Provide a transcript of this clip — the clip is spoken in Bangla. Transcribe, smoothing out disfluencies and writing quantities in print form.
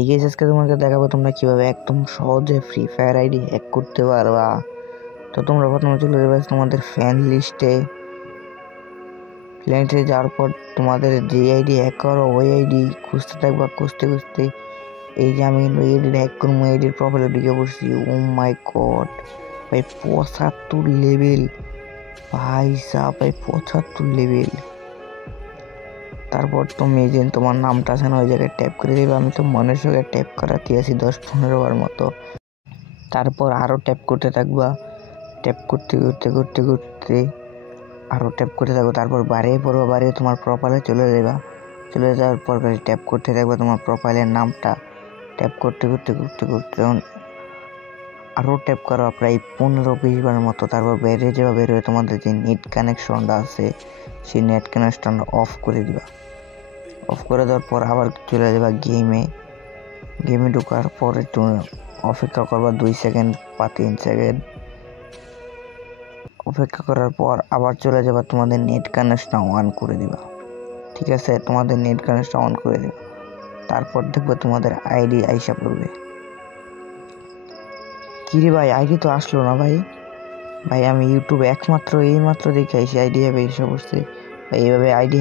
এই গাইস আজকে তোমাকে দেখাবো তোমরা কিভাবে একদম সহজে ফ্রি ফায়ার আইডি হ্যাক করতে পারবা। তো তোমরা প্রথমে চলে যাবে তোমাদের ফ্যান লিস্টে যাওয়ার পর তোমাদের যে আইডি হ্যাক করো ওই আইডি খুঁজতে থাকবা। খুঁজতে খুঁজতে এই যে আমি কিন্তু আইডি হ্যাক করবো, আইডির প্রোফাইলে ঢুকে পড়ছি। ও মাই গড ভাই 75 লেভেল, ভাই সাহ ভাই 75 লেভেল। তারপর তুমি যে তোমার নামটা আছে না ওই জায়গায় ট্যাপ করে দেবে। আমি তো মনের সঙ্গে ট্যাপ করাতে আছি 10-15 বার মতো। তারপর আরও ট্যাপ করতে থাকবা, ট্যাপ করতে করতে করতে করতে আরও ট্যাপ করতে থাকবো। তারপর বাড়িয়ে পড়বো, বাড়িয়ে তোমার প্রোফাইলে চলে যাবা। চলে যাওয়ার পর ট্যাপ করতে থাকবা তোমার প্রোফাইলের নামটা। ট্যাপ করতে করতে করতে করতে আরও ট্যাপ করা প্রায় 15-20 বারের মতো। তারপর বেরিয়ে যাবা, বেরোয় তোমাদের যে নেট কানেকশনটা আছে সেই নেট কানেকশনটা অফ করে দিবা। অফ করে দেওয়ার পর আবার চলে যাবা গেমে ঢোকার পর একটু অপেক্ষা করবা 2 সেকেন্ড বা 3 সেকেন্ড। অপেক্ষা করার পর আবার চলে যাবা, তোমাদের নেট কানেকশন অন করে দিবা। ঠিক আছে, তোমাদের নেট কানেকশন অন করে দিবা। তারপর দেখবে তোমাদের আইডি আইসা পড়বে। কিরে ভাই আইডি তো আসলো না ভাই। ভাই আমি ইউটিউবে এইমাত্র দেখে আইসি আইডি এসে পড়ছে। ভাই এইভাবে আইডি